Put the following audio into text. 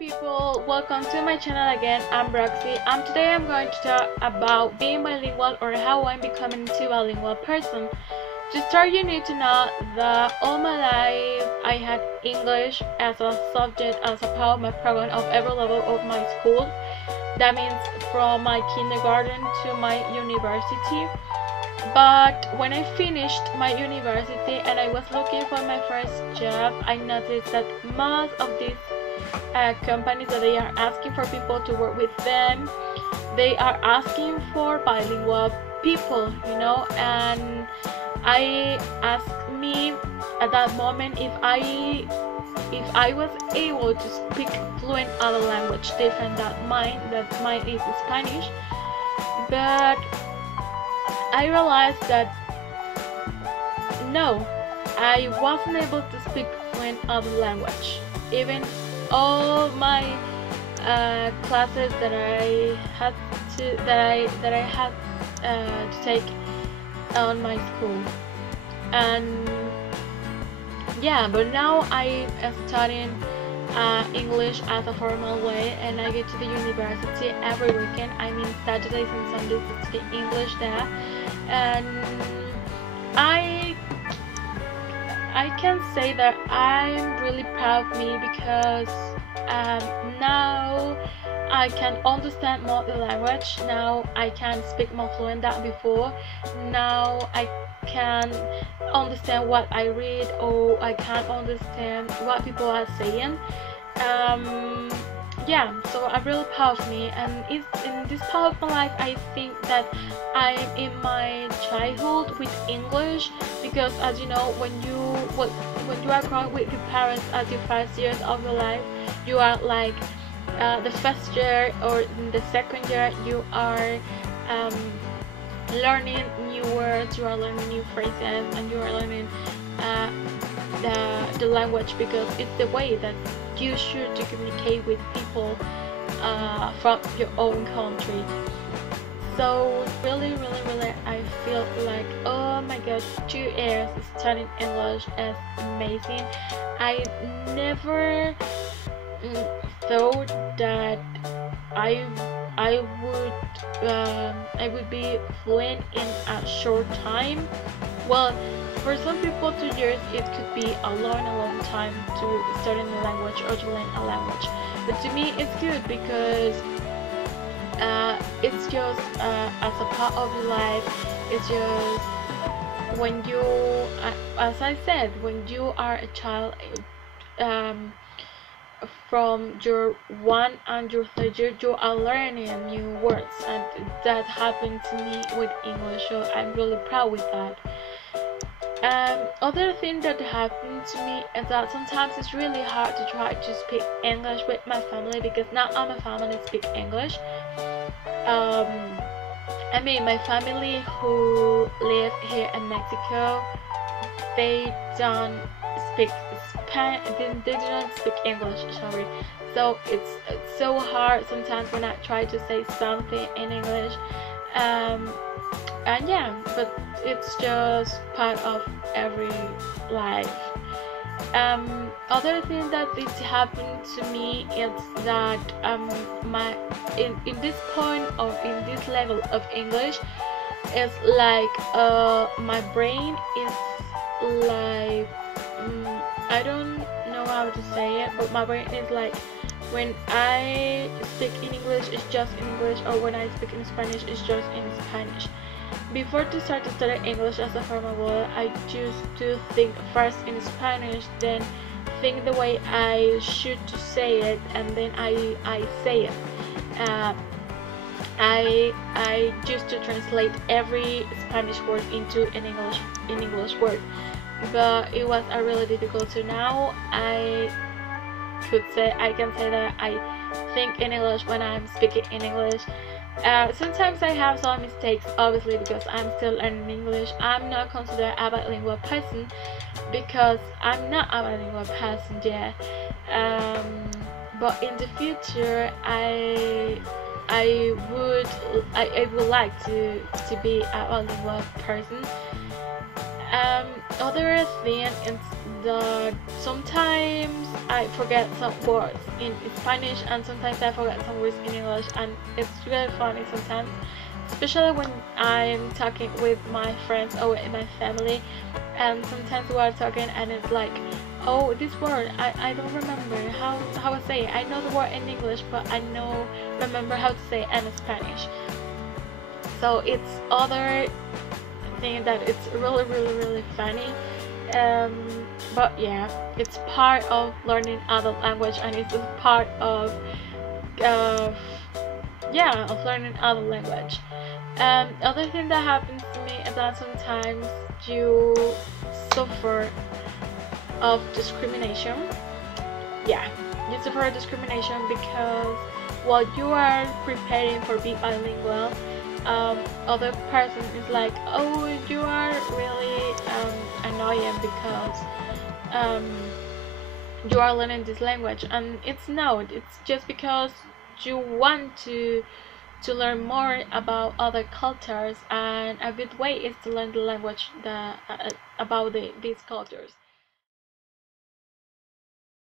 people, welcome to my channel again. I'm Roxy. Today I'm going to talk about being bilingual, or how I'm becoming a bilingual person. To start, you need to know that all my life I had English as a subject, as a part of my program of every level of my school. That means from my kindergarten to my university. But when I finished my university and I was looking for my first job, I noticed that most of these companies that they are asking for people to work with them, they are asking for bilingual people, and I asked me at that moment if I was able to speak fluent other language different than mine, that mine is Spanish. But I realized that no, I wasn't able to speak fluent other language. Even all my classes that I had to take on my school, and yeah, but now I am studying English as a formal way, and I go to the university every weekend. I mean Saturdays and Sundays to speak English there, and I can say that I'm really proud of me because now I can understand more the language. Now I can speak more fluent than before. Now I can understand what I read, or I can understand what people are saying. Yeah, so I'm really proud of me, and it's in this part of my life I think that I'm in my childhood with English, because as you know, when you are growing with your parents at your first years of your life, you are like the first year or in the second year, you are learning new words, you are learning new phrases, and you are learning the language, because it's the way that you should to communicate with people from your own country. So really I feel like, oh my god, 2 years studying English is amazing. I never thought that I would be fluent in a short time. Well, for some people 2 years it could be a long time to study a language or to learn a language, but to me it's good because it's just as a part of your life. It's just when you, as I said, when you are a child, from your 1 and your 3rd year, you are learning new words, and that happened to me with English, so I'm really proud with that. Other thing that happened to me is that sometimes it's really hard to try to speak English with my family, because not all my family speak English. I mean, my family who live here in Mexico, they don't speak they don't speak English, sorry. So it's so hard sometimes when I try to say something in English, and yeah, but it's just part of every life. Other thing that it happened to me is that in this point of in this level of English, it's like my brain is like, I don't know how to say it, but my brain is like, when I speak in English it's just in English, or when I speak in Spanish it's just in Spanish. Before to start to study English as a formal word, I used to think first in Spanish, then think the way I should to say it, and then I say it. I used to translate every Spanish word into an English word, but it was really difficult. So now I can say that I think in English when I'm speaking in English. Sometimes I have some mistakes, obviously, because I'm still learning English. I'm not considered a bilingual person because I'm not a bilingual person yet. But in the future, I would like to be a bilingual person. Other thing is that sometimes I forget some words in Spanish and sometimes I forget some words in English, and it's really funny sometimes, especially when I'm talking with my friends or with my family, and sometimes we are talking and it's like, oh, this word I don't remember how to say it. I know the word in English but I know remember how to say it in Spanish. So it's other thing that it's really funny. But yeah, it's part of learning other language, and it's a part of uh, yeah, of learning other language. Other thing that happens to me is that sometimes you suffer of discrimination. Yeah, you suffer discrimination because while you are preparing for being bilingual, other person is like, oh, you are really annoying because you are learning this language, and it's not. It's just because you want to learn more about other cultures, and a good way is to learn the language about these cultures.